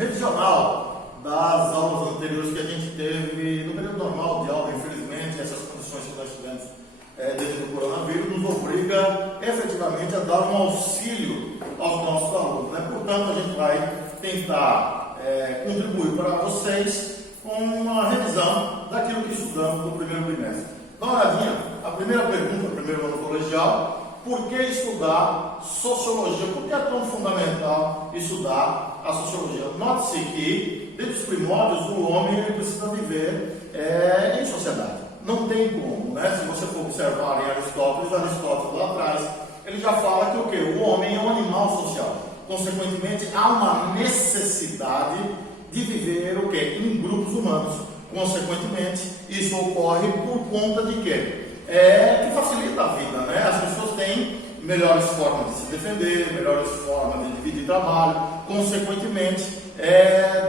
revisional das aulas anteriores que a gente teve no período normal de aula. Infelizmente, essas condições que nós tivemos devido ao coronavírus nos obriga efetivamente a dar um auxílio aos nossos alunos, né? Portanto, a gente vai tentar contribuir para vocês com uma revisão daquilo que estudamos no primeiro bimestre. Dá uma olhadinha, a primeira pergunta, primeiro ano colegial: por que estudar sociologia? Por que é tão fundamental estudar a sociologia? Note-se que, desde os primórdios, o homem ele precisa viver em sociedade. Não tem como, né? Se você for observar em Aristóteles lá atrás, ele já fala que o quê? O homem é um animal social. Consequentemente, há uma necessidade de viver o quê? Em grupos humanos. Consequentemente, isso ocorre por conta de quê? Que facilita a vida, né? As pessoas têm melhores formas de se defender, melhores formas de dividir trabalho, consequentemente,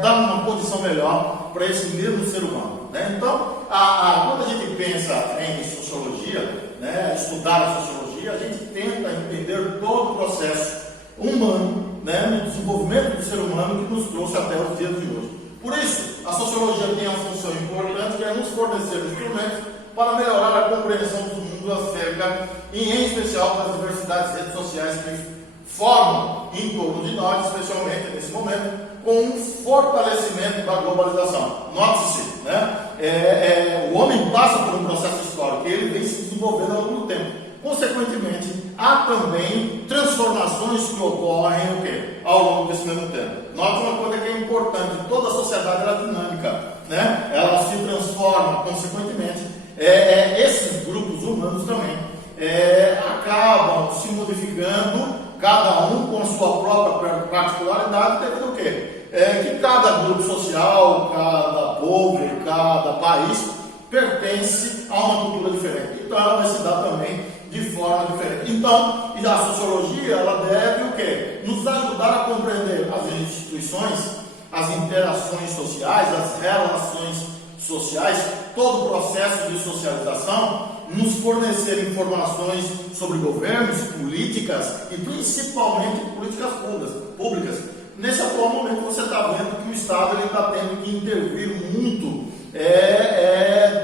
dá uma posição melhor para esse mesmo ser humano, né? Então, quando a gente pensa em sociologia, né, estudar a sociologia, a gente tenta entender todo o processo humano, né, no desenvolvimento do ser humano que nos trouxe até os dias de hoje. Por isso, a sociologia tem a função importante que é nos fornecer instrumentos para melhorar a compreensão do mundo acerca, e em especial das diversidades redes sociais que formam em torno de nós, especialmente nesse momento, com um fortalecimento da globalização. Note-se, né? O homem passa por um processo histórico e ele vem se desenvolvendo ao longo do tempo. Consequentemente, há também transformações que ocorrem ao longo desse mesmo tempo. Note uma coisa que é importante: toda a sociedade é dinâmica, né? Ela se transforma, consequentemente, esses grupos humanos também acabam se modificando, cada um com a sua própria particularidade, devido ao quê? Que cada grupo social, cada povo, cada país pertence a uma cultura diferente. Então ela vai se dar também de forma diferente. Então, a sociologia, ela deve o quê? Nos ajudar a compreender as instituições, as interações sociais, as relações sociais, todo o processo de socialização, nos fornecer informações sobre governos, políticas e principalmente políticas públicas. Nesse atual momento você está vendo que o Estado está tendo que intervir muito,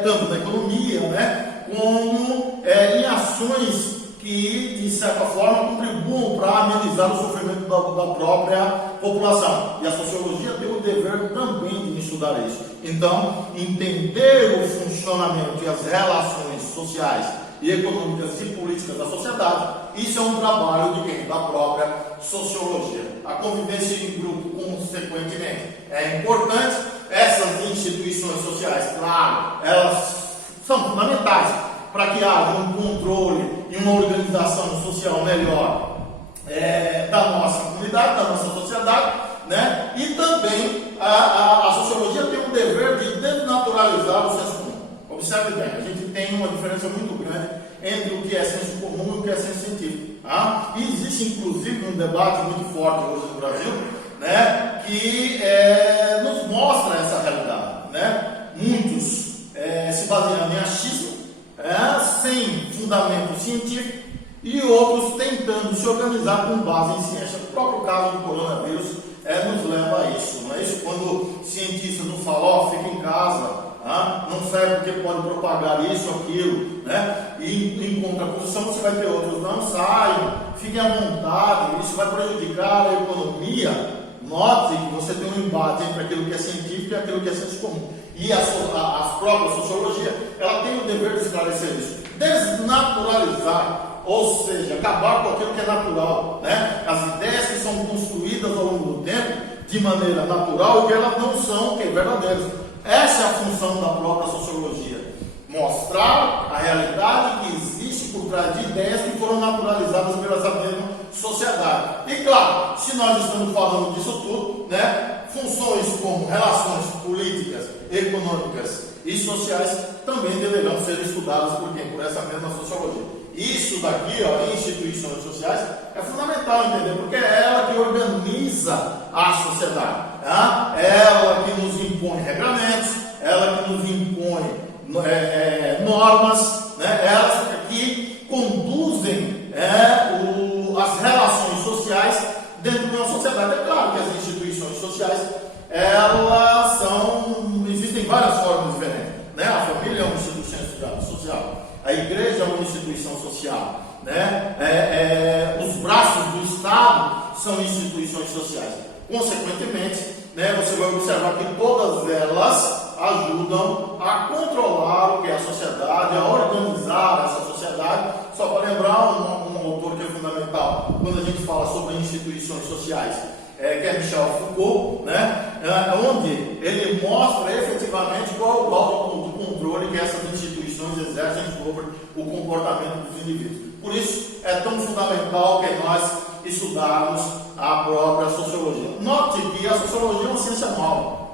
tanto na economia, né, como em ações que, de certa forma, contribuam para amenizar o sofrimento da própria população. E a sociologia tem o dever também de estudar isso. Então, entender o funcionamento e as relações sociais e econômicas e políticas da sociedade, isso é um trabalho de quem? Da própria sociologia. A convivência em grupo, consequentemente, é importante. Essas instituições sociais, claro, elas são fundamentais para que haja um controle e uma organização social melhor da nossa comunidade, da nossa sociedade, né? E também a sociologia tem o dever de desnaturalizar o senso comum. Observe bem, a gente tem uma diferença muito grande entre o que é senso comum e o que é senso científico. Tá? E existe inclusive um debate muito forte hoje no Brasil, né, que nos mostra essa realidade, né? Muitos se baseiam em achismo, sem fundamento científico, e outros tentando se organizar com base em ciência. O próprio caso do coronavírus nos leva a isso, não é isso? Quando cientistas não falam, fica em casa, não serve porque pode propagar isso, aquilo, né? E em contraposição você vai ter outros: não saiam, fiquem à vontade, isso vai prejudicar a economia. Note que você tem um embate entre aquilo que é científico e aquilo que é senso comum. E a própria sociologia, ela tem o dever de esclarecer isso, desnaturalizar, ou seja, acabar com aquilo que é natural, né? As ideias que são construídas ao longo do tempo de maneira natural e que elas não são verdadeiras. Essa é a função da própria sociologia: mostrar a realidade que existe por trás de ideias que foram naturalizadas pela mesma sociedade. E claro, se nós estamos falando disso tudo, né, funções como relações políticas, econômicas e sociais também deverão ser estudadas por quem? Por essa mesma sociologia. Isso daqui, em instituições sociais, é fundamental entender, porque é ela que organiza a sociedade, ela que nos impõe regramentos, ela que nos impõe normas, né? Elas que conduzem as relações sociais dentro de uma sociedade. É claro que as instituições sociais A igreja é uma instituição social, né? Os braços do Estado são instituições sociais. Consequentemente, né, você vai observar que todas elas ajudam a controlar o que é a sociedade, a organizar essa sociedade. Só para lembrar um autor que é fundamental quando a gente fala sobre instituições sociais, que é Michel Foucault, né, onde ele mostra efetivamente qual é o grau do controle que essas instituições exercem sobre o comportamento dos indivíduos. Por isso é tão fundamental que nós estudarmos a própria sociologia. Note que a sociologia é uma ciência nova.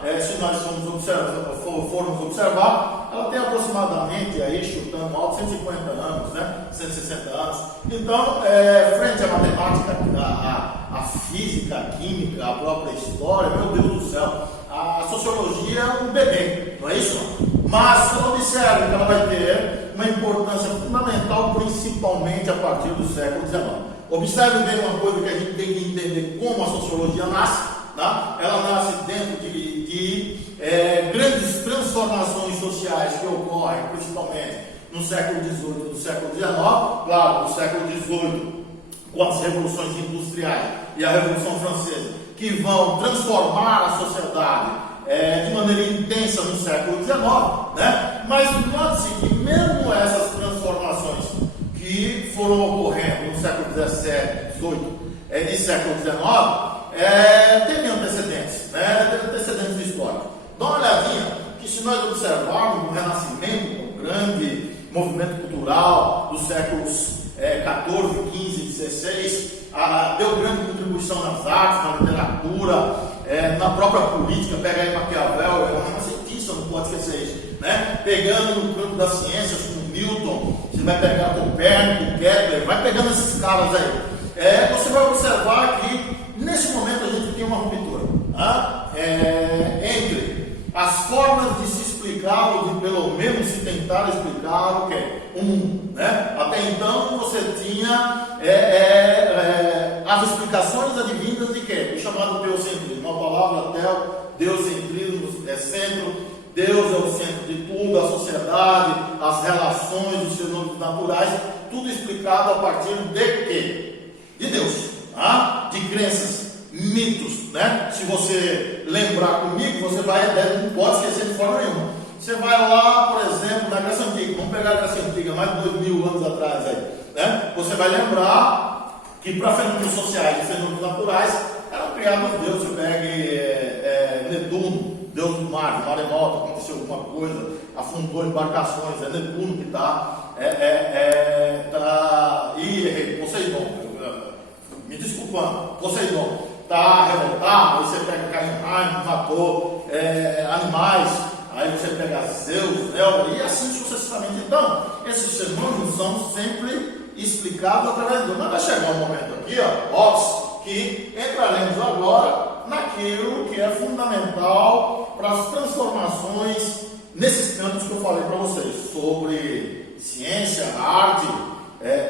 Se nós formos observar, ela tem aproximadamente, aí, chutando alto, 150 anos, né? 160 anos. Então, frente à matemática, à física, à química, à própria história, meu Deus do céu, a sociologia é um bebê, não é isso? Mas observe que ela vai ter uma importância fundamental, principalmente a partir do século XIX. Observe bem uma coisa que a gente tem que entender: como a sociologia nasce. Tá? Ela nasce dentro de grandes transformações sociais que ocorrem principalmente no século XVIII e no século XIX. Claro, no século XVIII, com as revoluções industriais e a Revolução Francesa, que vão transformar a sociedade de maneira intensa no século XIX, né? Mas note-se que mesmo essas transformações que foram ocorrendo no século XVII, XVIII e século XIX, teve antecedentes, né? Teve antecedentes históricos. Dá uma olhadinha que, se nós observarmos o Renascimento, um grande movimento cultural dos séculos XIV, XV, XVI, deu grande contribuição nas artes, na literatura, na própria política. Pega aí Maquiavel, é um renascentista, não pode esquecer isso, né? Pegando no campo das ciências, como Newton, você vai pegar Copérnico, Kepler, vai pegando esses caras aí. Você vai observar que nesse momento a gente tem uma ruptura entre as formas de se explicar, ou de pelo menos se tentar explicar o que é o mundo, né? Até então você tinha as explicações advindas de quê? O chamado teocentrismo, a palavra teocentrismo é centro, Deus é o centro de tudo, a sociedade, as relações, os fenômenos naturais, tudo explicado a partir de quê? De Deus, de crenças, mitos, né? Se você lembrar comigo, você não pode esquecer de forma nenhuma. Você vai lá, por exemplo, na Grécia Antiga, vamos pegar a Grécia Antiga, mais de 2000 anos atrás aí, né? Você vai lembrar que para fenômenos sociais e fenômenos naturais eram criados deuses. Você pega Netuno, Deus do mar, maremoto, aconteceu alguma coisa, afundou embarcações, é Netuno que Poseidon, me desculpando, Poseidon está revoltado, aí você pega Caim, matou animais, aí você pega Zeus, e assim sucessivamente. Então, esses fenômenos são sempre explicados através de Deus. Mas vai chegar um momento aqui, que entraremos agora naquilo que é fundamental para as transformações nesses campos que eu falei para vocês, sobre ciência, arte,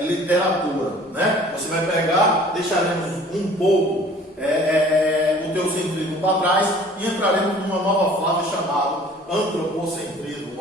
literatura, né? Você vai pegar, deixaremos um pouco o teocentrismo para trás e entraremos numa nova fase chamada antropocentrismo,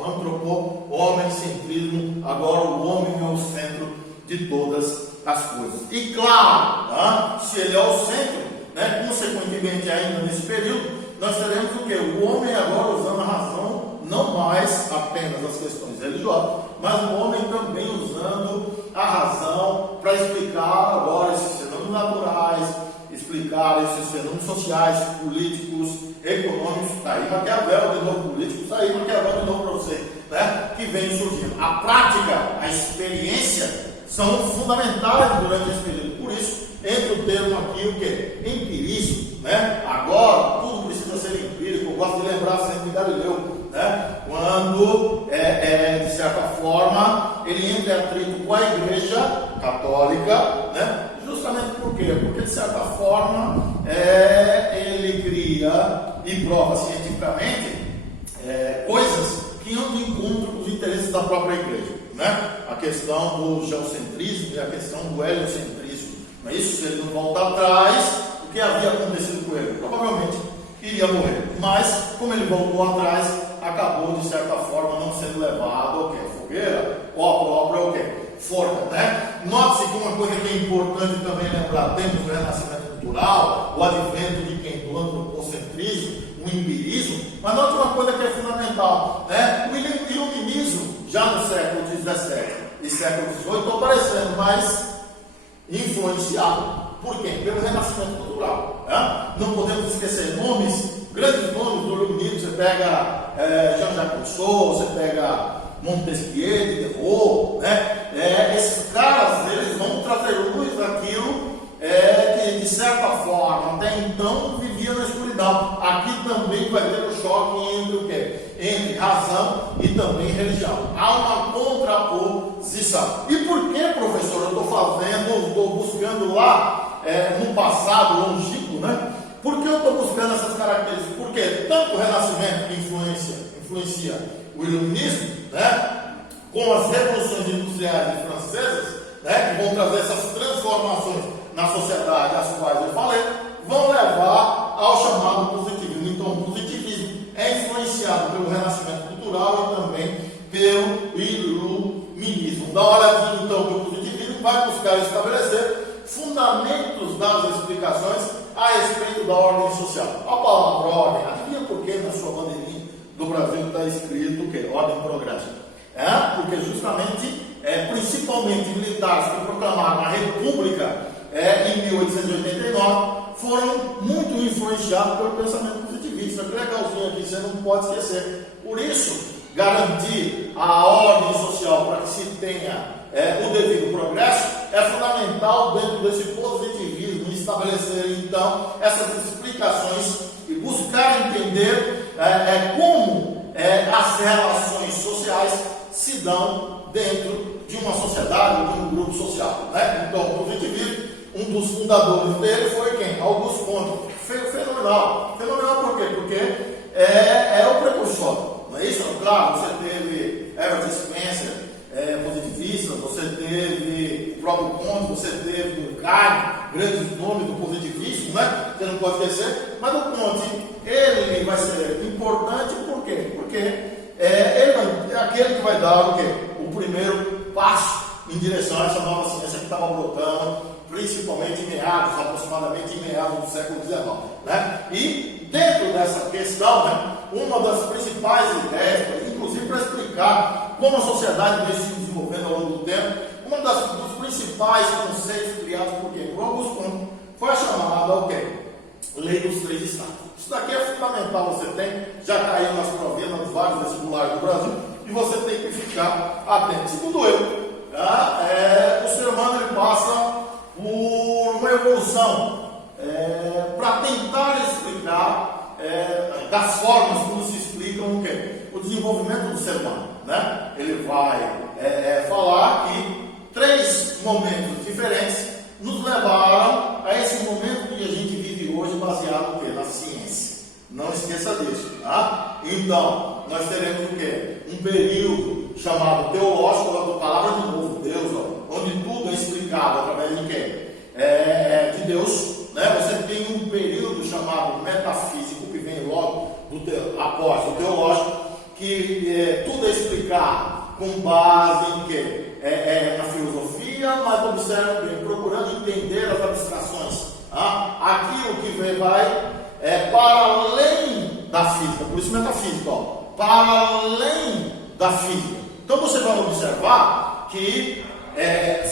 homem-centrismo. Agora o homem é o centro de todas as coisas. E claro, se ele é o centro, né, consequentemente ainda nesse período, nós teremos o quê? O homem agora usando a razão, não mais apenas as questões religiosas, mas o homem também usando a razão para explicar agora esses fenômenos naturais, explicar esses fenômenos sociais, políticos, econômicos. Está aí Maquiavel de novo, político, está aí Maquiavel de novo para você, né? Que vem surgindo. A prática, a experiência são fundamentais durante esse período. Por isso, entra o termo aqui, o que? Empirismo, né? Agora, tudo precisa ser empírico. Eu gosto de lembrar sempre de Galileu, né? Quando, de certa forma, ele entra em atrito com a Igreja Católica, né? Justamente por quê? Porque, de certa forma, ele cria e prova cientificamente coisas que iam de encontro com os interesses da própria Igreja, né? A questão do geocentrismo e a questão do heliocentrismo. Não é isso? Se ele não voltar atrás, o que havia acontecido com ele? Provavelmente iria morrer. Mas, como ele voltou atrás, acabou, de certa forma, não sendo levado ao que? fogueira ou a própria o quê? Forca, né? Note-se que uma coisa que é importante também lembrar, temos o renascimento cultural, o advento de quem? Do antropocentrismo, o empirismo, mas note uma coisa que é fundamental, né? O iluminismo, já no século XVII e século XVIII, estou aparecendo mais influenciado. Por quê? Pelo renascimento cultural. Né? Não podemos esquecer nomes, grandes nomes do iluminismo. Você pega Jean-Jacques Rousseau, você pega Montesquieu, Diderot, né? Esses caras, eles vão trazer luz daquilo que, de certa forma, até então vivia na escuridão. Aqui também vai ter o choque entre o quê? Entre razão e também religião. Há uma contraposição. E por que, professor, eu estou buscando lá no passado longínquo, né? Por que eu estou buscando essas características? Porque tanto o Renascimento que influencia o Iluminismo, né? Com as revoluções industriais e francesas, né? Que vão trazer essas transformações na sociedade, as quais eu falei, vão levar ao chamado positivismo. Então, o positivismo é influenciado pelo renascimento cultural e também pelo iluminismo. Dá uma olhadinha, então, que o positivismo vai buscar estabelecer fundamentos das explicações a respeito da ordem social. A palavra ordem, adivinha por que na sua bandeirinha do Brasil está escrito o quê? Ordem e progresso. Porque justamente, principalmente militares que proclamaram a República em 1889, foram muito influenciados pelo pensamento positivista. Que legalzinho aqui, você não pode esquecer. Por isso, garantir a ordem social para que se tenha o devido progresso é fundamental dentro desse positivismo, estabelecer então essas explicações e buscar entender como as relações sociais se dão dentro de uma sociedade ou de um grupo social, né? Então, o positivismo, um dos fundadores dele foi quem? Auguste Comte. Fenomenal. Fenomenal por quê? Porque é o precursor, não é isso? Claro, você teve Herbert Spencer, positivistas, você teve o próprio Comte, você teve Durkheim, grandes nomes do positivismo, né? Você não pode esquecer, mas o Comte, ele vai ser importante por quê? Porque ele é aquele que vai dar o quê? O primeiro passo em direção a essa nova ciência que estava brotando, principalmente aproximadamente em meados do século XIX, né? E dentro dessa questão, né, uma das principais ideias, inclusive para explicar como a sociedade vem se desenvolvendo ao longo do tempo, dos principais conceitos criados por quem? Por Auguste Comte, foi a chamada o quê? Lei dos Três Estados. Isso daqui é fundamental, você tem, já caiu nas provinhas, nos vários vestibulares do Brasil, e você tem que ficar atento. Segundo eu, o ser humano ele passa por uma evolução para tentar explicar das formas como se explicam o quê? O desenvolvimento do ser humano, né? Ele vai falar que 3 momentos diferentes nos levaram a esse momento que a gente vive hoje baseado no quê? Na ciência. Não esqueça disso, tá? Então, nós teremos o quê? Um período chamado teológico, da palavra de novo, Deus, onde tudo é explicado através de quem? De Deus, né? Você tem um período chamado metafísico, que vem logo após o teológico, que tudo é explicado com base em quê? Na filosofia, mas observe bem, procurando entender as abstrações. Aquilo que vai para além da física, por isso metafísica, para além da física. Então você vai observar que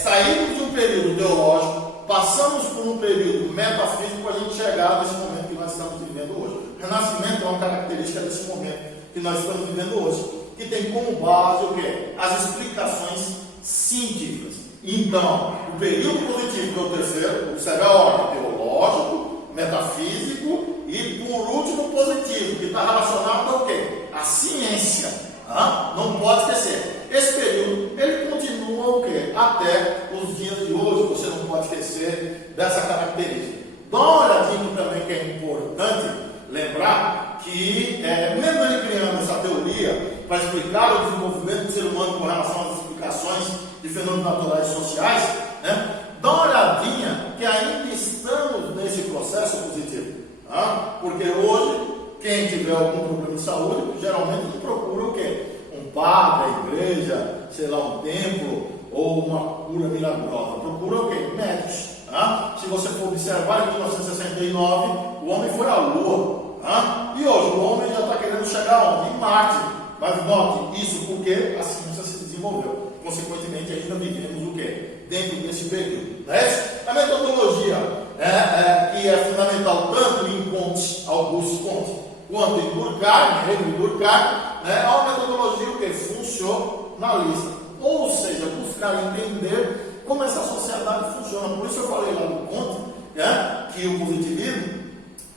saímos de um período teológico, passamos por um período metafísico para a gente chegar nesse momento que nós estamos vivendo hoje. O renascimento é uma característica desse momento que nós estamos vivendo hoje, que tem como base o quê? As explicações científicas. Então, o período positivo, que é o terceiro, observe a ordem: teológico, metafísico e, por último, positivo, que está relacionado ao quê? A ciência. Não pode esquecer. Esse período, ele continua o quê? Até os dias de hoje. Você não pode esquecer dessa característica. Dá uma olhadinha também, que é importante lembrar que, mesmo ele criando essa teoria para explicar o desenvolvimento do ser humano com relação às explicações de fenômenos naturais e sociais, né? Dá uma olhadinha que ainda estamos nesse processo positivo. Porque hoje, quem tiver algum problema de saúde, geralmente procura o quê? Um padre, a igreja, sei lá, um templo ou uma cura milagrosa. Procura o quê? Médicos. Tá? Se você for observar, em 1969, o homem foi à Lua. Tá? E hoje o homem já está querendo chegar onde? Em Marte. Mas note isso porque a ciência se desenvolveu. Consequentemente, ainda vivemos o quê? Dentro desse período. Né? A metodologia que é fundamental tanto em Comte, Auguste Comte, quanto em Durkheim, é uma metodologia que funcionalista. Ou seja, buscar entender como essa sociedade funciona. Por isso eu falei lá no Comte que o positivismo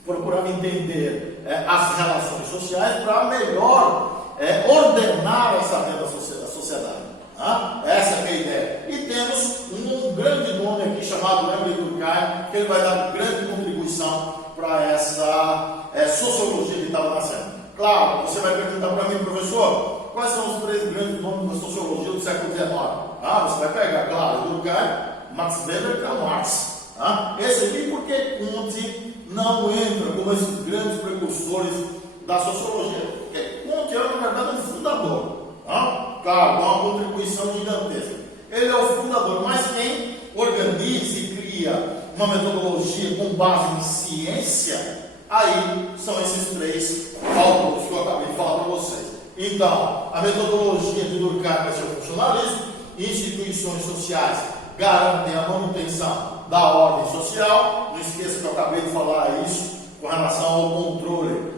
procurava entender as relações sociais para melhor ordenar essa sociedade. Essa é a ideia. E temos um grande nome aqui chamado Emile Durkheim, que ele vai dar grande contribuição para essa sociologia que estava nascendo. Claro, você vai perguntar para mim, professor, quais são os 3 grandes nomes da sociologia do século XIX? Você vai pegar, claro, Durkheim, Max Weber e Karl Marx. Esse aqui porque Comte não entra como esses grandes precursores da sociologia. Porque Comte era, na verdade, um fundador. Claro, com uma contribuição gigantesca. Ele é o fundador, mas quem organiza e cria uma metodologia com base em ciência, aí são esses 3 autores que eu acabei de falar para vocês. Então, a metodologia de Durkheim vai ser o funcionalismo, instituições sociais garantem a manutenção da ordem social. Não esqueça que eu acabei de falar isso com relação ao controle,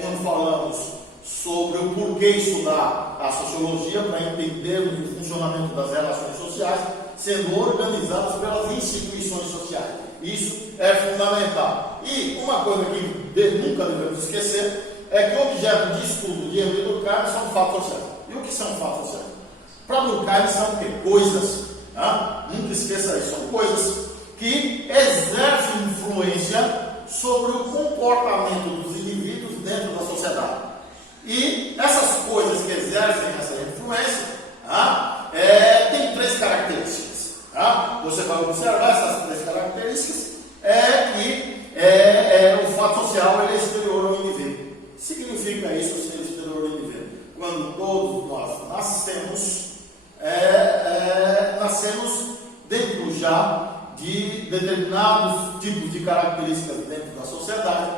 quando falamos sobre o porquê estudar a sociologia, para entendermos o funcionamento das relações sociais sendo organizadas pelas instituições sociais. Isso é fundamental. E uma coisa que nunca devemos esquecer é que o objeto de estudo de Emile Durkheim são fatos sociais. E o que são fatos sociais? Para Durkheim são o quê? Coisas. Nunca esqueça isso. São coisas que exercem influência sobre o comportamento dos indivíduos dentro da sociedade. E essas coisas que exercem essa influência tem 3 características. Você vai observar essas 3 características, que o fato social ele é exterior ao indivíduo. Significa isso ser exterior ao indivíduo? Quando todos nós nascemos dentro já de determinados tipos de características dentro da sociedade,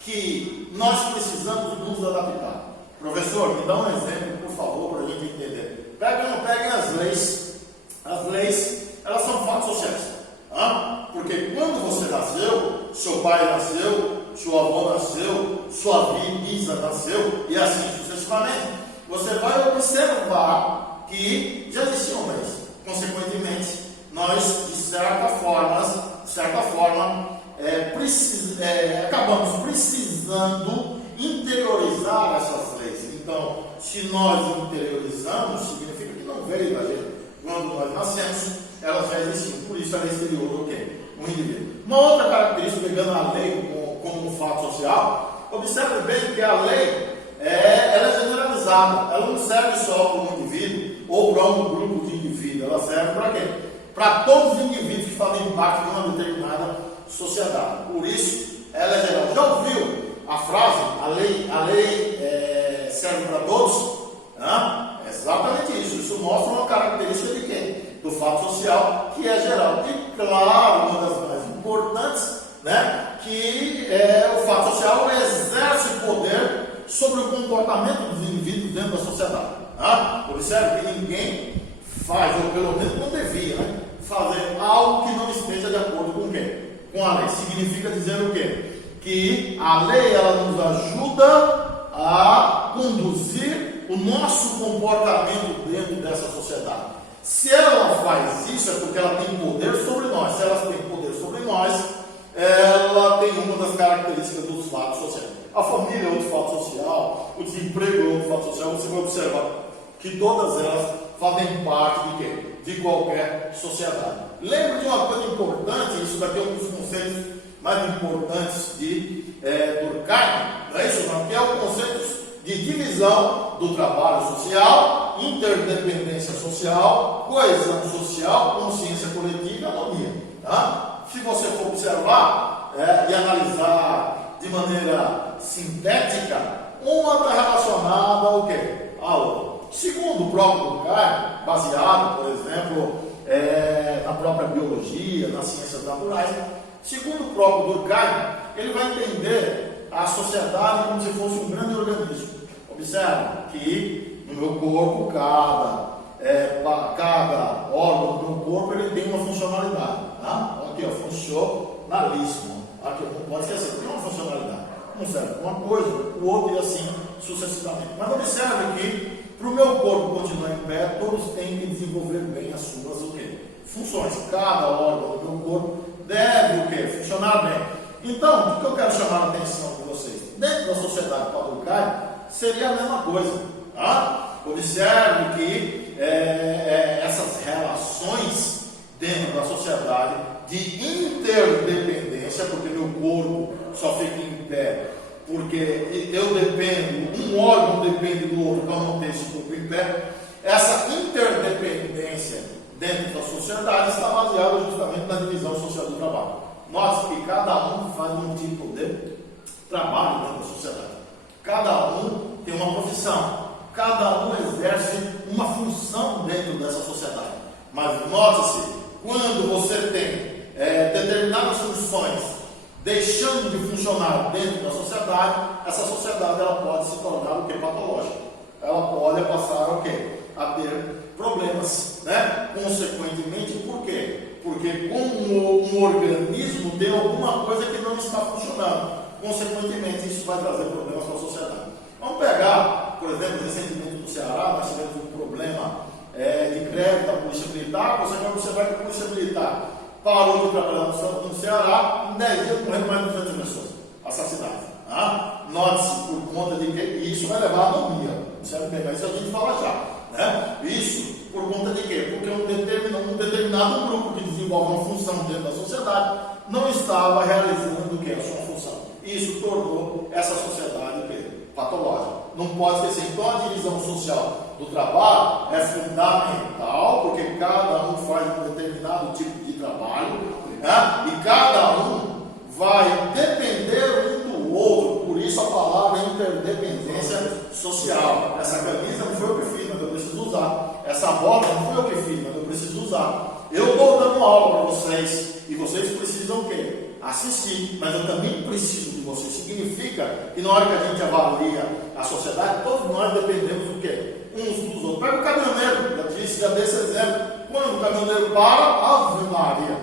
que nós precisamos nos adaptar. Professor, me dá um exemplo, por favor, para a gente entender. Peguem as leis. As leis, elas são fatos sociais. Porque quando você nasceu, seu pai nasceu, seu avô nasceu, sua bisa nasceu, e assim sucessivamente, você vai observar que já existiam leis. Consequentemente, nós, de certa forma, acabamos precisando interiorizar essas leis. Então, se nós interiorizamos, significa que não veio da gente. Quando nós nascemos, elas já existiam. Por isso, ela é exterior o indivíduo. Uma outra característica, pegando a lei como um fato social, observe bem que a lei ela é generalizada. Ela não serve só para um indivíduo ou para um grupo de indivíduos. Ela serve para quê? Para todos os indivíduos que fazem parte de uma determinada sociedade. Por isso, ela é geral. Já ouviu a frase, a lei serve para todos? Exatamente isso. Isso mostra uma característica de quem? Do fato social, que é geral. E claro, uma das mais importantes, que o fato social exerce poder sobre o comportamento dos indivíduos dentro da sociedade. Observe que ninguém faz, ou pelo menos não devia, fazer algo que não esteja de acordo com o quê? Com a lei. Significa dizer o quê? Que a lei ela nos ajuda a conduzir o nosso comportamento dentro dessa sociedade. Se ela faz isso, é porque ela tem poder sobre nós. Se ela tem poder sobre nós, ela tem uma das características dos fatos sociais. A família é outro fato social, o desemprego é outro fato social. Você vai observar que todas elas fazem parte de quê? De qualquer sociedade. Lembre de uma coisa importante, isso daqui é um dos conceitos mais importantes de Durkheim, não é isso? Não? Que é o conceito de divisão do trabalho social, interdependência social, coesão social, consciência coletiva e harmonia. Se você for observar e analisar de maneira sintética, uma está relacionada ao quê? A outra. Segundo o próprio Durkheim, baseado, por exemplo, na própria biologia, nas ciências naturais, segundo o próprio Durkheim, ele vai entender a sociedade como se fosse um grande organismo. Observe que no meu corpo, cada órgão do meu corpo ele tem uma funcionalidade. Tá? Aqui, ó, funcionalismo. Aqui, não pode esquecer, tem uma funcionalidade. Um serve para uma coisa, o outro e assim sucessivamente. Mas observe que para o meu corpo continuar em pé, todos têm que desenvolver bem as suas o quê? Funções. Cada órgão do meu corpo deve o quê? Funcionar bem. Então, o que eu quero chamar a atenção de vocês? Dentro da sociedade para Durkheim, seria a mesma coisa. Tá? Observe que essas relações dentro da sociedade de interdependência, porque meu corpo só fica em pé porque eu dependo, um órgão depende do outro para manter esse corpo em pé. Essa interdependência dentro da sociedade está baseada justamente na divisão social do trabalho. Note que cada um faz um tipo de trabalho dentro da sociedade. Cada um tem uma profissão. Cada um exerce uma função dentro dessa sociedade. Mas note-se, quando você tem determinadas funções deixando de funcionar dentro da sociedade, essa sociedade ela pode se tornar o que? Patológica. Ela pode passar o que? A ter problemas, né? Consequentemente, por quê? Porque como um organismo tem alguma coisa que não está funcionando. Consequentemente, isso vai trazer problemas para a sociedade. Vamos pegar, por exemplo, recentemente no Ceará, nós tivemos um problema de greve da Polícia Militar. Você vai observar que a Polícia Militar parou de trabalhar no Ceará, em 10 dias morreram mais de 200 pessoas assassinadas. Tá? Note-se por conta de que isso vai levar à anomia. Observe bem, mas isso a gente fala já. Né? Isso por conta de quê? Porque um determinado grupo que desenvolve uma função dentro da sociedade não estava realizando o que? A sua função. Isso tornou essa sociedade o quê? Patológica. Não pode esquecer. Então a divisão social do trabalho é fundamental, porque cada um faz um determinado tipo de trabalho, né? E cada um vai depender um do outro. Por isso a palavra interdependência social. Essa camisa não foi eu que fiz, mas eu preciso usar. Essa bota não foi eu que fiz, mas eu preciso usar. Eu estou dando aula para vocês e vocês precisam o quê? Assistir, mas eu também preciso de vocês. Significa que na hora que a gente avalia a sociedade, todos nós dependemos do quê? Uns dos outros. Pega o caminhoneiro, já dei esse exemplo. Quando o caminhoneiro para, Ave Maria,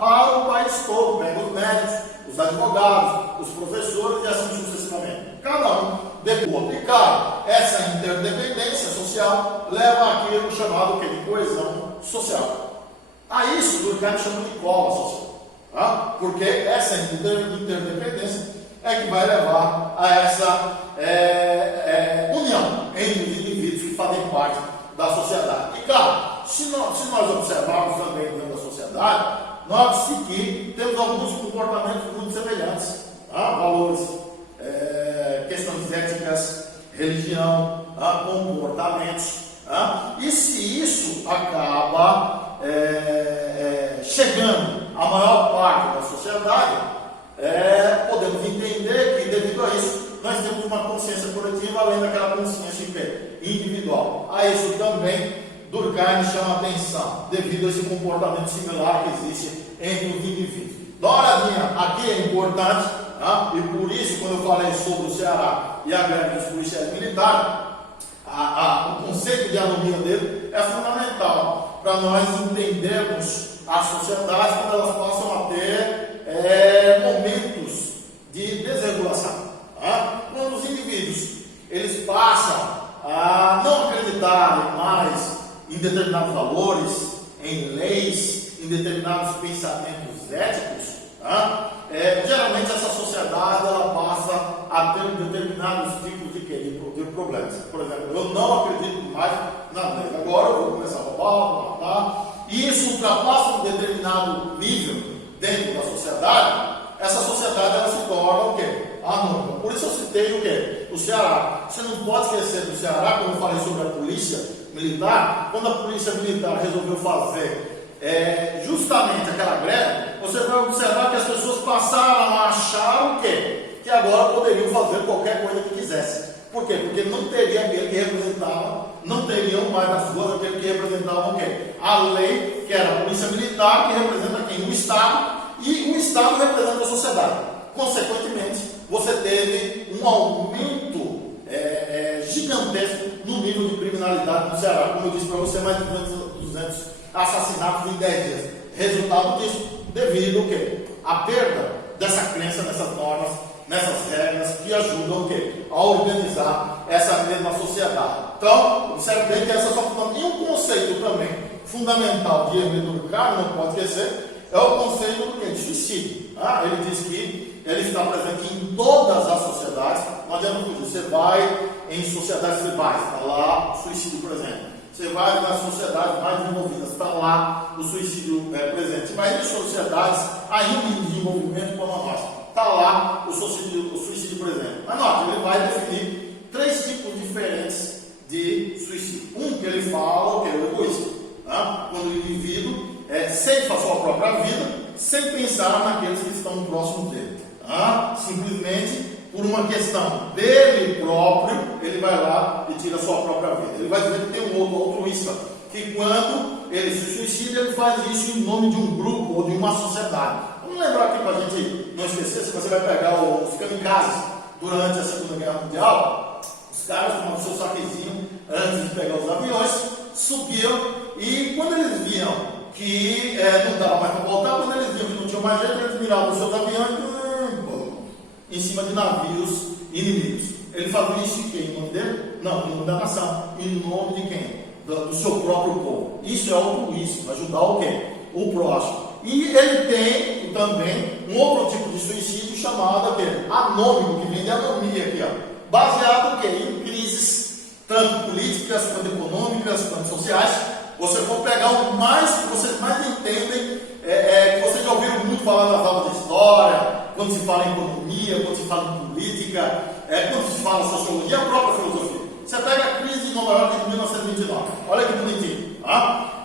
para o país todo, pega os médicos, os advogados, os professores e assim sucessivamente. Cada um depende. E cara, essa interdependência social leva àquilo chamado que de coesão social. A isso o Durkheim chama de cola social. Porque essa interdependência é que vai levar a essa união entre os indivíduos que fazem parte da sociedade. E claro, se nós observarmos também dentro da sociedade, note-se que temos alguns comportamentos muito semelhantes, valores, questões éticas, religião, comportamentos. E se isso acaba chegando à maior parte da sociedade, podemos entender que devido a isso nós temos uma consciência coletiva além daquela consciência individual. A isso também Durkheim chama atenção devido a esse comportamento similar que existe entre os indivíduos. Dá uma olhadinha, aqui é importante, e por isso quando eu falei sobre o Ceará e a greve dos policiais militares, o conceito de anomia dele é fundamental para nós entendermos as sociedades quando elas passam a ter momentos de desregulação. Quando os indivíduos eles passam a não acreditarem mais em determinados valores, em leis, em determinados pensamentos éticos, geralmente essa sociedade ela passa a ter determinados tipos de problemas. Por exemplo, eu não acredito mais na lei. Agora eu vou começar a roubar, matar. E isso ultrapassa um determinado nível dentro da sociedade. Essa sociedade ela se torna o quê? Anônima. Por isso eu citei o quê? O Ceará. Você não pode esquecer do Ceará, quando eu falei sobre a polícia militar. Quando a polícia militar resolveu fazer justamente aquela greve, você vai observar que as pessoas passaram a achar o quê? Que agora poderiam fazer qualquer coisa que quisessem. Por quê? Porque não teria aquele que representava, não teriam mais nas ruas aquele que representava o quê? A lei, que era a polícia militar, que representa quem? O Estado, e o Estado representa a sociedade. Consequentemente, você teve um aumento gigantesco no nível de criminalidade no Ceará. Como eu disse para você, mais de 200 assassinatos em 10 dias. Resultado disso, devido ao quê? A perda dessa crença nessas normas, nessas regras que ajudam o quê? A organizar essa mesma sociedade. Então, observe bem que essa é só fundamental. E um conceito também fundamental de Hermínio Durkheim, não pode esquecer, é o conceito do quê? De suicídio. Ele diz que ele está presente em todas as sociedades. Não adianta fugir. Você vai em sociedades tribais, está lá o suicídio presente. Você vai nas sociedades mais desenvolvidas, está lá o suicídio presente. Você vai em sociedades ainda em desenvolvimento como a nossa, está lá o suicídio presente. Mas note, ele vai definir 3 tipos diferentes de suicídio. Um que ele fala, que é o egoísta, quando o indivíduo ceifa a sua própria vida sem pensar naqueles que estão próximos dele. Simplesmente por uma questão dele próprio, ele vai lá e tira a sua própria vida. Ele vai dizer que tem um outro altruísta, que quando ele se suicida, ele faz isso em nome de um grupo ou de uma sociedade. Vamos lembrar aqui para a gente não esquecer, se você vai pegar os kamikazes durante a Segunda Guerra Mundial, os caras tomavam seu saquezinho antes de pegar os aviões, subiam e quando eles viam que não dava mais para voltar, quando eles viam que não tinham mais jeito, eles miravam os seus aviões em cima de navios inimigos. Ele fazia isso em quem? Em nome dele? Não, em nome da nação. Em nome de quem? Do seu próprio povo. Isso é altruísmo, ajudar o quê? O próximo. E ele tem também um outro tipo de suicídio chamado aqui, anômico, que vem de anomia aqui, baseado em crises, tanto políticas, quanto econômicas, quanto sociais. Você for pegar o mais que vocês mais entendem, que vocês já ouviram muito falar nas aulas de história, quando se fala em economia, quando se fala em política, quando se fala em sociologia, a própria filosofia. Você pega a crise de Nova York de 1929, olha que bonitinho.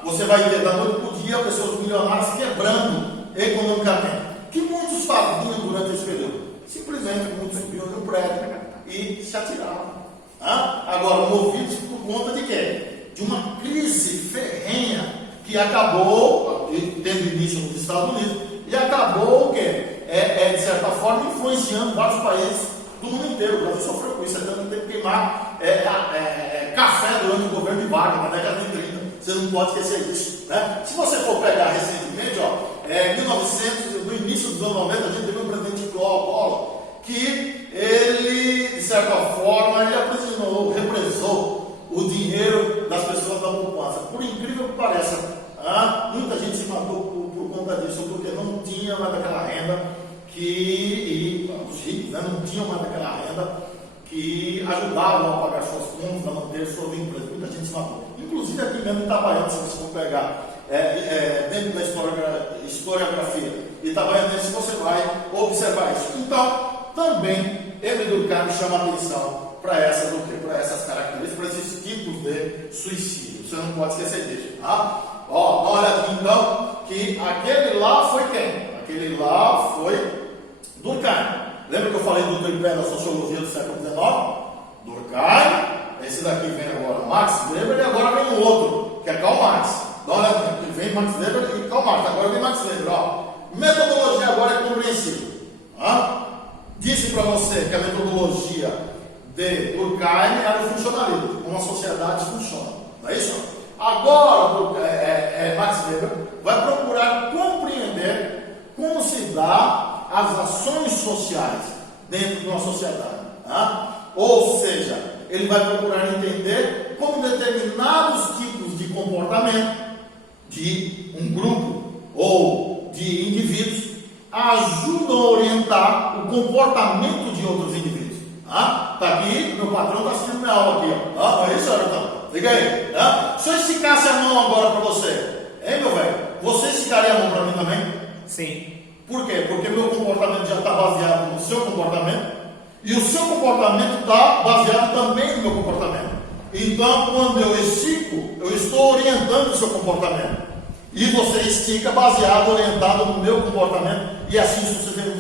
Você vai ter da noite para o dia pessoas milionárias quebrando economicamente. O que muitos faziam durante esse período? Simplesmente muitos subiam no prédio e se atiravam. Agora, movidos por conta de quê? De uma crise ferrenha que acabou, tendo início nos Estados Unidos, e acabou o quê? De certa forma, influenciando vários países do mundo inteiro. O Brasil sofreu com isso, tanto que teve que queimar café durante o governo de Vargas, na década de 30. Você não pode esquecer disso. Né? Se você for pegar recentemente, 1900, no início dos anos 90, a gente teve um presidente Collor, que ele, de certa forma, ele represou o dinheiro das pessoas da poupança. Por incrível que pareça, muita gente se matou por conta disso, porque não tinha mais daquela renda os ricos não tinham mais daquela renda que ajudavam a pagar suas contas, a manter suas empresas. Muita gente se matou. Inclusive aqui mesmo em Itabaiana, se você for pegar dentro da historiografia itabaianense, você vai observar isso. Então, também, Hermínio Durkheim chama a atenção para essas características, para esses tipos de suicídio. Você não pode esquecer disso. Dá uma olhadinha então, que aquele lá foi quem? Aquele lá foi Durkheim. Lembra que eu falei do tripé da sociologia do século XIX? Durkheim, esse daqui vem agora Max Weber e agora vem o outro, que é Karl Marx. Dá uma olhadinha, aqui vem Max Weber e Karl Marx, agora vem Max Weber. Metodologia agora é compreensível. Disse para você que a metodologia de Durkheim era o funcionalismo, como a sociedade funciona. Não é isso? Agora, Max Weber vai procurar compreender como se dá as ações sociais dentro de uma sociedade. Ou seja, ele vai procurar entender como determinados tipos de comportamento de um grupo ou de indivíduos ajudam a orientar o comportamento de outros indivíduos. Tá aqui, meu patrão está assistindo minha aula aqui. Não é isso, Arotão? Liga aí. Se eu esticasse a mão agora para você, hein, meu velho? Você esticaria a mão para mim também? Sim. Por quê? Porque meu comportamento já está baseado no seu comportamento e o seu comportamento está baseado também no meu comportamento. Então, quando eu estico, eu estou orientando o seu comportamento. E você estica baseado, orientado no meu comportamento e assim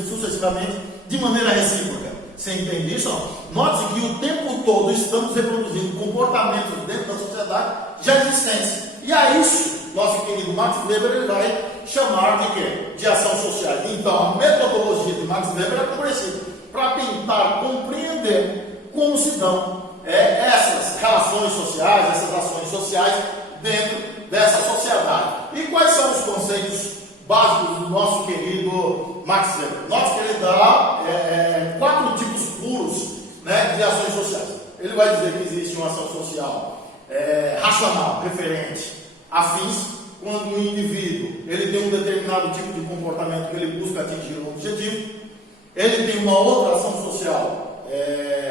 sucessivamente, de maneira recíproca. Você entende isso? Note que o tempo todo estamos reproduzindo comportamentos dentro da sociedade já existentes. E a isso, nosso querido Max Weber ele vai chamar de quê? De ação social. Então, a metodologia de Max Weber é progressiva para tentar compreender como se dão essas relações sociais, essas ações sociais dentro dessa sociedade. E quais são os conceitos básicos do nosso querido Max Weber? Note que ele dá 4 tipos puros, né, de ações sociais. Ele vai dizer que existe uma ação social racional, referente a fins, quando o indivíduo ele tem um determinado tipo de comportamento que ele busca atingir um objetivo. Ele tem uma outra ação social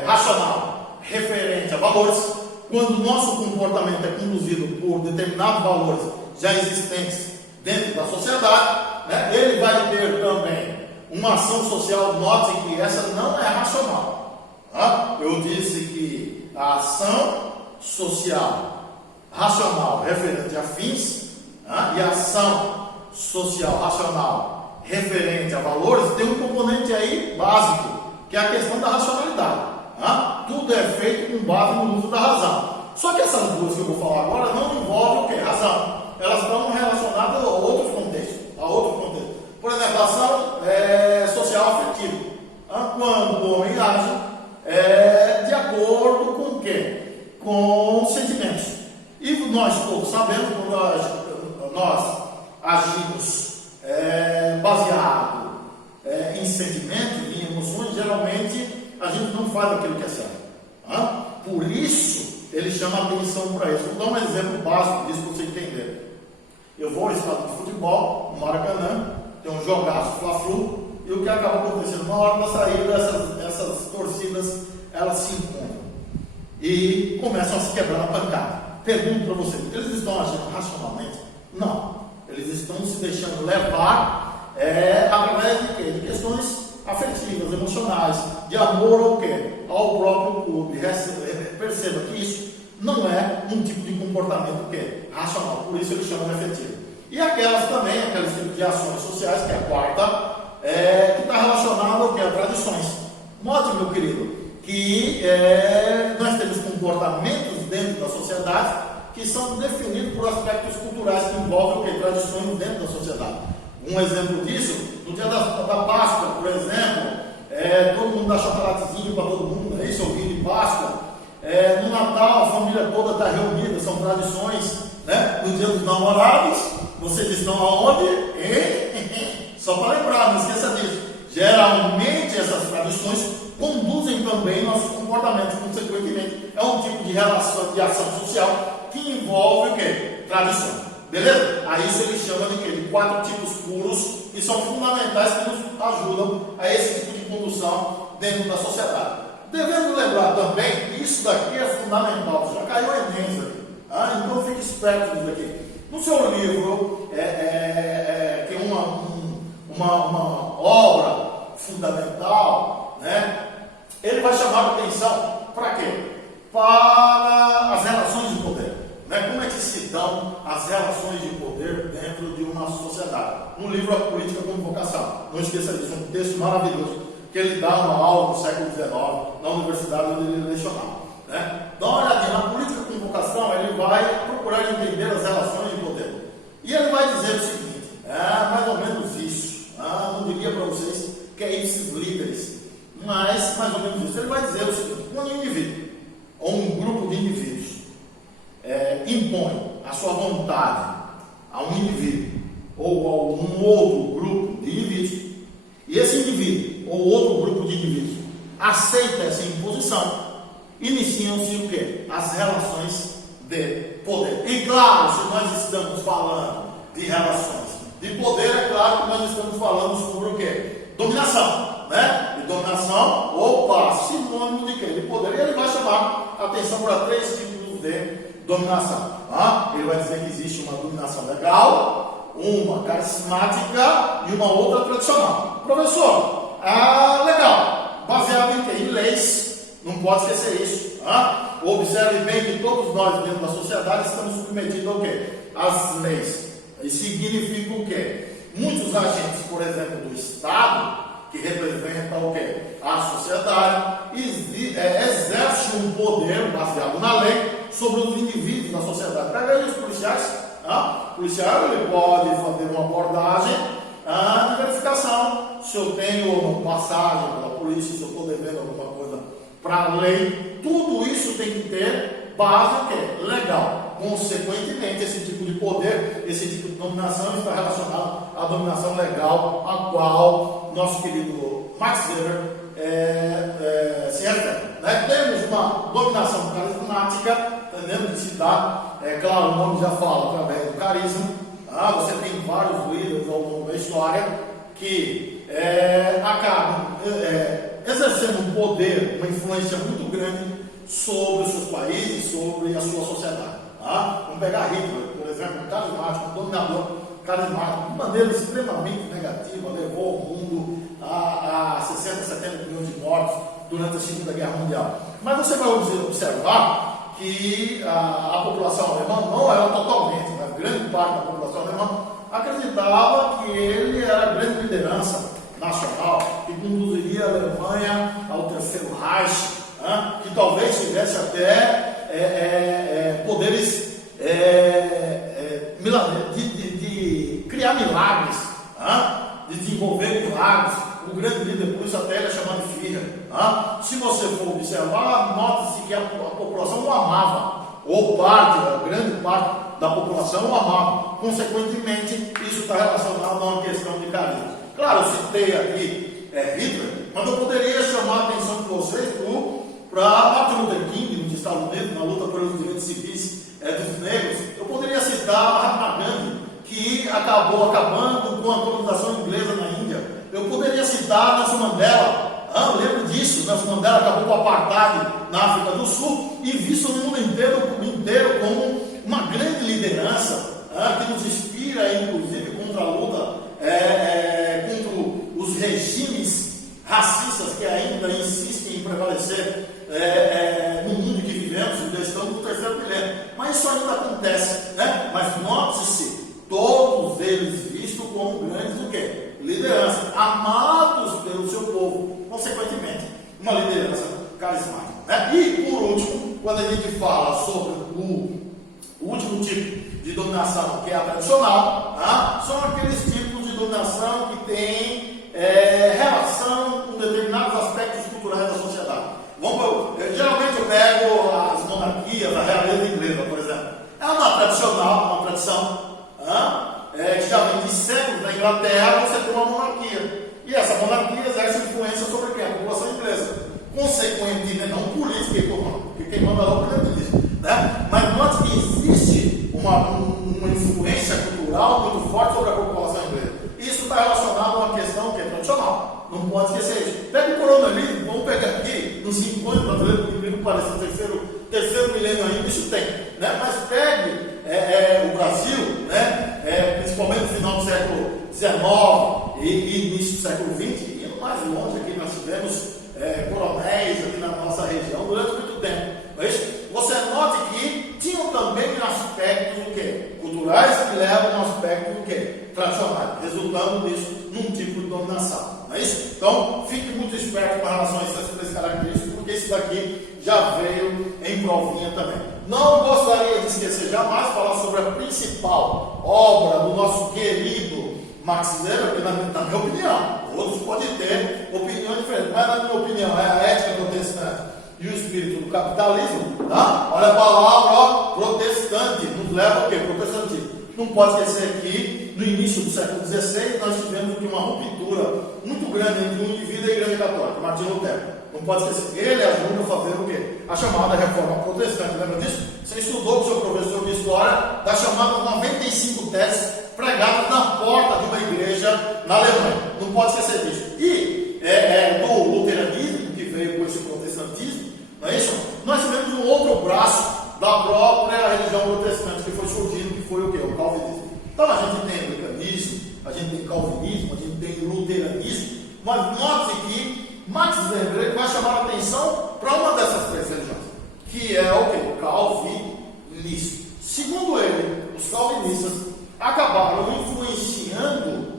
racional, referente a valores, quando o nosso comportamento é conduzido por determinados valores já existentes dentro da sociedade, né? Ele vai ter também uma ação social. Note que essa não é racional, tá? Eu disse que a ação social racional referente a fins, tá? E a ação social racional referente a valores tem um componente aí básico, que é a questão da racionalidade, tá? Tudo é feito com base no uso da razão. Só que essas duas que eu vou falar agora não envolvem o que? Razão. Elas estão relacionadas a outros contextos. Por exemplo, a ação social afetiva. Quando o homem age de acordo com o quê? Com sentimentos. E nós todos sabemos que quando nós agimos baseado em sentimentos, em emoções, geralmente a gente não faz aquilo que é certo. Por isso, ele chama atenção para isso. Vou dar um exemplo básico disso para você entender. Eu vou ao estádio de futebol, no Maracanã, tem um jogaço Fla-Flu, e o que acaba acontecendo? Na hora da saída, essas torcidas, elas se encontram e começam a se quebrar na pancada. Pergunto para você, eles estão agindo racionalmente? Não. Eles estão se deixando levar através de quê? De questões afetivas, emocionais, de amor ao quê? Ao próprio clube. Perceba que isso não é um tipo de comportamento o quê? Racional, por isso eles chamam de afetivo. E aqueles tipos de ações sociais, que é a quarta, que está relacionada ao quê? A tradições. Note, meu querido, que nós temos comportamentos dentro da sociedade que são definidos por aspectos culturais que envolvem o quê? Tradições dentro da sociedade. Um exemplo disso, no dia da Páscoa, por exemplo, todo mundo dá chocolatezinho para todo mundo, isso é o dia de Páscoa. No Natal, a família toda está reunida, são tradições, né? No dia dos namorados, vocês estão aonde? Só para lembrar, não esqueça disso. Geralmente, essas tradições conduzem também nossos comportamentos, consequentemente. É um tipo de relação, de ação social que envolve o quê? Tradição. Beleza? A isso ele chama de quê? De 4 tipos puros que são fundamentais, que nos ajudam a esse tipo de condução dentro da sociedade. Devendo lembrar também, isso daqui é fundamental, já caiu em Enem isso aqui. Então fique esperto disso aqui. No seu livro, tem uma obra fundamental, né? Ele vai chamar a atenção para quê? Para as relações de poder. Né? Como é que se dão as relações de poder dentro de uma sociedade? No livro A Política como Vocação. Não esqueça disso, um texto maravilhoso que ele dá uma aula no século XIX na universidade onde ele lecionava. Né? Dá uma olhadinha, na política com vocação ele vai procurar entender as relações de poder. E ele vai dizer o seguinte, mais ou menos isso, não diria para vocês que é esses líderes, mas mais ou menos isso. Ele vai dizer o seguinte, quando um indivíduo ou um grupo de indivíduos impõe a sua vontade a um indivíduo ou a um outro grupo de indivíduos, e esse indivíduo ou outro grupo de indivíduos aceita essa imposição, iniciam-se o quê? As relações de poder. E claro, se nós estamos falando de relações de poder, é claro que nós estamos falando sobre o quê? Dominação, né? E dominação, sinônimo de quê? De poder. E ele vai chamar a atenção para 3 tipos de dominação. Ele vai dizer que existe uma dominação legal, uma carismática e uma outra tradicional. Professor, legal, baseado em quê? Em leis, não pode esquecer isso. Observe bem que todos nós dentro da sociedade estamos submetidos ao quê? Às leis. Isso significa o quê? Muitos agentes, por exemplo, do Estado, que representa o quê? A sociedade, exerce um poder baseado na lei sobre os indivíduos da sociedade. Pega aí os policiais. O policial ele pode fazer uma abordagem de verificação se eu tenho passagem pela polícia, se eu estou devendo alguma coisa para a lei. Tudo isso tem que ter base legal. Consequentemente, esse tipo de poder, esse tipo de dominação está relacionado à dominação legal, a qual nosso querido Max Weber se refere. Temos uma dominação carismática, entendendo que se dá, claro, o nome já fala, através do carisma. Você tem vários líderes ao longo da história que acabam exercendo um poder, uma influência muito grande sobre os seus países, sobre a sua sociedade. Vamos pegar Hitler, por exemplo, um carismático, um dominador carismático, de maneira extremamente negativa, levou o mundo a 60, 70 milhões de mortos durante a Segunda Guerra Mundial. Mas você vai observar que a população alemã não era totalmente, mas grande parte da população alemã acreditava que ele era a grande liderança nacional, que conduziria a Alemanha ao Terceiro Reich, que talvez tivesse até poderes de criar milagres, de desenvolver milagres. O grande líder, por isso até ele é chamado de Führer. Se você for observar, note-se que a população o amava, ou grande parte da população o amava. Consequentemente, isso está relacionado a uma questão de carisma. Claro, eu citei aqui Hitler, mas eu poderia chamar a atenção de vocês para Martin Luther King, nos Estados Unidos, na luta pelos direitos civis dos negros. Eu poderia citar Mahatma Gandhi, que acabou acabando com a colonização inglesa na Índia. Eu poderia citar Nelson Mandela. Lembro disso, Nelson Mandela acabou com o apartheid na África do Sul e visto no mundo inteiro como uma grande liderança, que nos inspira, inclusive, contra a luta contra os regimes racistas que ainda insistem em prevalecer no mundo que vivemos, ainda estamos no terceiro milênio. Mas isso ainda acontece, Mas note-se, todos eles vistos como grandes lideranças, amados pelo seu povo, consequentemente, uma liderança carismática. E, por último, quando a gente fala sobre o último tipo de dominação, que é a tradicional, são aqueles tipos de dominação que têm relação com determinados aspectos culturais da sociedade. Geralmente eu pego as monarquias, a realeza inglesa, por exemplo. É uma tradicional, uma tradição, que já vem de séculos na Inglaterra. Você tem uma monarquia, e essa monarquia exerce influência sobre quem? A população inglesa. Consequentemente, não política, porque quem manda lá é o primeiro-ministro, mas note que existe uma influência cultural muito forte sobre a população inglesa. Isso está relacionado a uma questão que é tradicional, não pode esquecer isso. Pega o coronelismo, vamos pegar aqui nos 50 brasileiros, que parece o terceiro milênio ainda, isso tem, mas pegue o Brasil, principalmente no final do século XIX e início do século XX, indo mais longe, aqui nós tivemos coronéis aqui na nossa região durante muito tempo. Você note que tinham também aspectos culturais que levam a um aspecto tradicional, resultando nisso num tipo de dominação. Não é isso? Então, fique muito esperto com relação a essas três características, porque isso daqui já veio em provinha também. Não gostaria de esquecer jamais de falar sobre a principal obra do nosso querido Max Weber, que na minha opinião, outros podem ter opiniões diferentes, mas na minha opinião é a ética protestante e o espírito do capitalismo. Olha a palavra protestante, nos leva ao protestantismo. Não pode esquecer que no início do século XVI nós tivemos aqui uma ruptura muito grande entre o indivíduo e a Igreja Católica, Martinho Lutero. Não pode esquecer, ele ajuda a fazer a chamada reforma protestante. Lembra disso? Você estudou com o seu professor de história da chamada 95 teses pregadas na porta de uma igreja na Alemanha. Não pode esquecer disso. E do luteranismo, que veio com esse protestantismo, não é isso? Nós tivemos um outro braço da própria religião protestante que foi surgindo, que foi o calvinismo. Então a gente tem luteranismo, a gente tem calvinismo, a gente tem luteranismo, mas note que Max Weber vai chamar a atenção para uma dessas três religiões, que é o calvinismo. Segundo ele, os calvinistas acabaram influenciando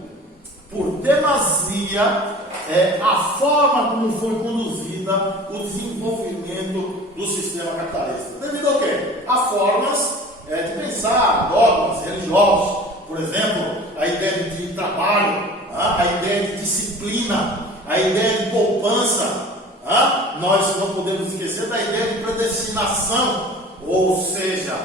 por demasia desenvolvimento do sistema capitalista. Devido ao quê? A formas de pensar, dogmas religiosos, por exemplo, a ideia de trabalho, a ideia de disciplina, a ideia de poupança. Nós não podemos esquecer da ideia de predestinação, ou seja,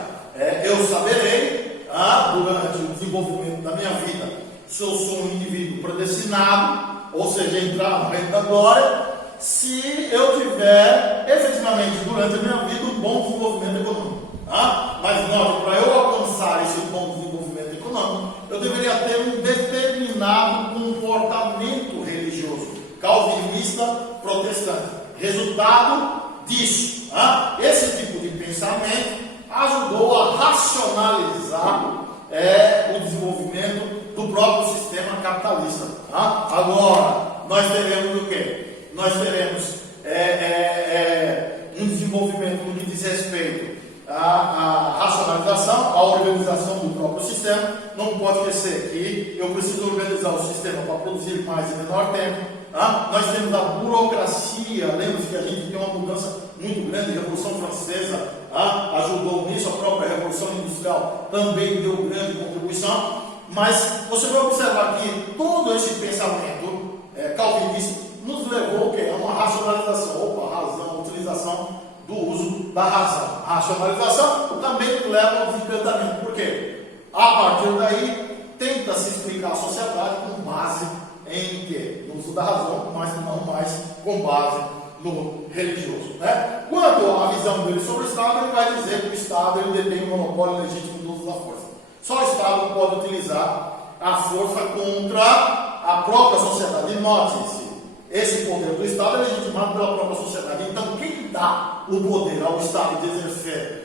eu saberei durante o desenvolvimento da minha vida se eu sou um indivíduo predestinado, ou seja, entrar no reino da glória, se eu tiver efetivamente durante a minha vida um bom desenvolvimento econômico. Mas note, para eu alcançar esse bom desenvolvimento econômico, eu deveria ter um determinado comportamento religioso, calvinista, protestante. Resultado disso, esse tipo de pensamento ajudou a racionalizar o desenvolvimento do próprio sistema capitalista. Agora, nós teremos o quê? Nós teremos um desenvolvimento no que diz respeito à racionalização, à organização do próprio sistema. Não pode esquecer que eu preciso organizar o sistema para produzir mais em menor tempo. Nós temos a burocracia. Lembra-se que a gente tem uma mudança muito grande. A Revolução Francesa ajudou nisso, a própria Revolução Industrial também deu grande contribuição. Mas você vai observar que todo esse pensamento calvinista nos levou a uma racionalização, a razão, a utilização do uso da razão. A racionalização também leva ao desencantamento. Por quê? A partir daí, tenta-se explicar a sociedade com base em quê? No uso da razão, mas não mais com base no religioso. Quanto à visão dele sobre o Estado, ele vai dizer que o Estado ele detém o monopólio legítimo do uso da força. Só o Estado pode utilizar a força contra a própria sociedade. E note-se, esse poder do Estado é legitimado pela própria sociedade. Então, quem dá o poder ao Estado de exercer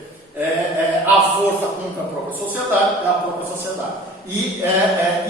a força contra a própria sociedade é a própria sociedade. E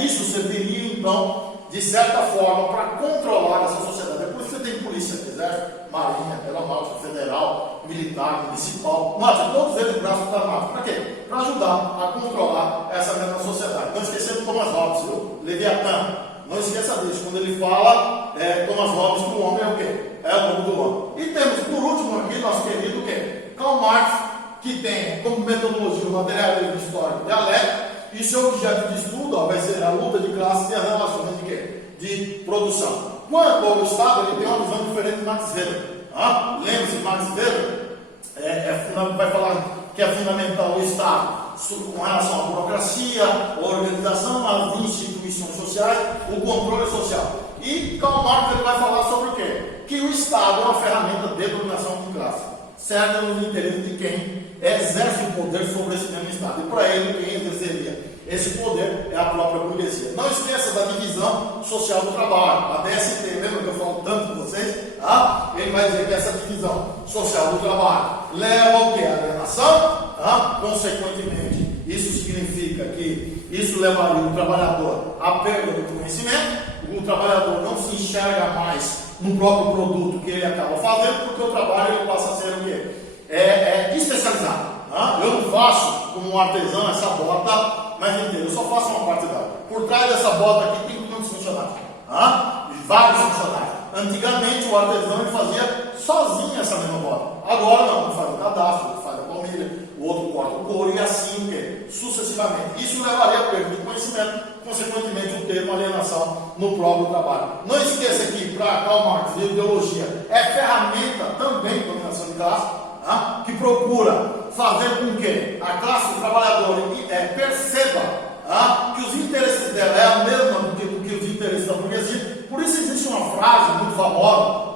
isso serviria, então, de certa forma, para controlar essa sociedade. É por isso que você tem polícia, exército, marinha, aeronáutica, federal, militar, municipal. Note, todos eles braços armados. Para quê? Para ajudar a controlar essa mesma sociedade. Não esquecendo Thomas Hobbes, viu? Leviatã. Não esqueça disso. Quando ele fala, Thomas Hobbes, que o homem é o quê? É o lobo do homem. E temos, por último, aqui, nosso querido, o quê? Karl Marx, que tem como metodologia o materialismo histórico dialético. E seu objeto de estudo vai ser a luta de classes e as relações de quê? De produção. Quanto ao Estado, ele tem uma visão diferente de Max Weber. Lembre-se, Max Weber vai falar que é fundamental o Estado com relação à burocracia, a organização, as instituições sociais, o controle social. E Karl Marx ele vai falar sobre o quê? Que o Estado é uma ferramenta de dominação de classe, serve no interesse de quem exerce o poder sobre esse mesmo Estado. E para ele, quem exerceria esse poder é a própria burguesia. Não esqueça da divisão social do trabalho, a DST, lembra que eu falo tanto com vocês? Ele vai dizer que essa divisão social do trabalho leva ao quê? A alienação. Consequentemente, isso significa que isso levaria o trabalhador à perda do conhecimento. O trabalhador não se enxerga mais no próprio produto que ele acaba fazendo, porque o trabalho ele passa a ser o quê? Especializado. Eu não faço como um artesão essa bota mais inteira, eu só faço uma parte dela. Por trás dessa bota aqui tem quantos funcionários? Vários funcionários. Antigamente o artesão ele fazia sozinho essa mesma bota. Agora não, ele faz o cadastro, ele faz a palmilha, o outro corta o couro e assim o quê? Sucessivamente. Isso levaria a perda de conhecimento, consequentemente o termo alienação no próprio trabalho. Não esqueça que para Karl Marx a ideologia é ferramenta também de dominação de classe. Que procura fazer com que a classe trabalhadora perceba que os interesses dela é a mesma do que os interesses da burguesia. Por isso existe uma frase muito famosa,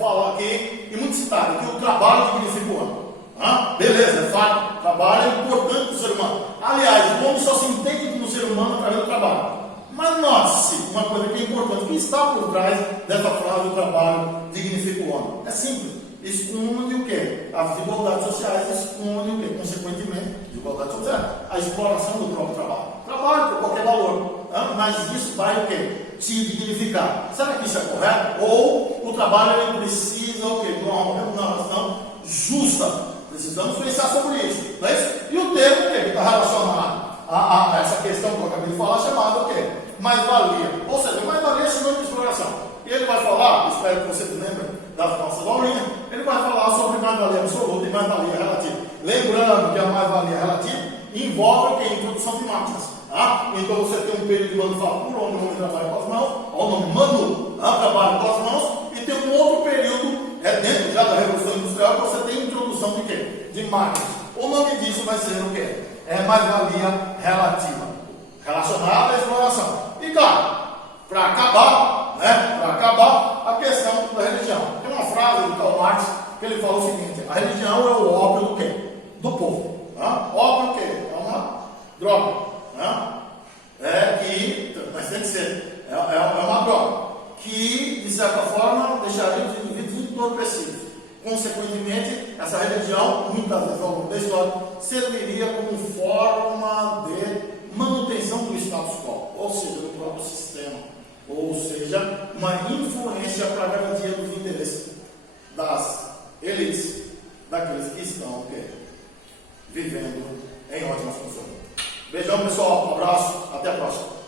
fala aqui, e muito citada, que o trabalho dignifica o homem. Beleza, é fato, trabalho é importante para o ser humano. Aliás, o homem só se entende no ser humano através do trabalho. Mas note-se uma coisa que é importante, que está por trás dessa frase, o trabalho dignifica o homem. É simples. Esconde o quê? As desigualdades sociais, esconde o quê? Consequentemente, desigualdade social, a exploração do próprio trabalho. Trabalho por qualquer valor, mas isso vai o quê? Se dignificar. Será que isso é correto? Ou o trabalho ele precisa o quê? De uma remuneração justa. Precisamos pensar sobre isso, não é isso? E o termo que está relacionado a essa questão que eu acabei de falar, chamado o quê? Mais-valia. Ou seja, mais-valia é sinônimo de exploração. E ele vai falar, espero que você se lembre das nossas aulinhas, ele vai falar sobre mais-valia absoluta e mais-valia relativa. Lembrando que a mais-valia relativa envolve a introdução de máquinas. Tá? Então você tem um período de manufatura, onde o homem trabalha com as mãos, o nome manu, trabalha com as mãos, e tem um outro período, dentro já da Revolução Industrial, que você tem a introdução de quê? De máquinas. O nome disso vai ser o quê? É mais-valia relativa, relacionada à exploração. E claro, para acabar, a questão da religião. Tem uma frase do Karl Marx que ele fala o seguinte: a religião é o ópio do quê? Do povo. Ópio o quê? É uma droga. Mas tem que ser. É uma droga que, de certa forma, deixaria os indivíduos entorpecidos. Consequentemente, essa religião, muitas vezes ao longo da história, serviria como forma de manutenção do status quo, ou seja, do próprio sistema, ou seja, uma influência para a garantia dos interesses das elites, daqueles que estão vivendo em ótimas condições. Beijão, pessoal, um abraço, até a próxima.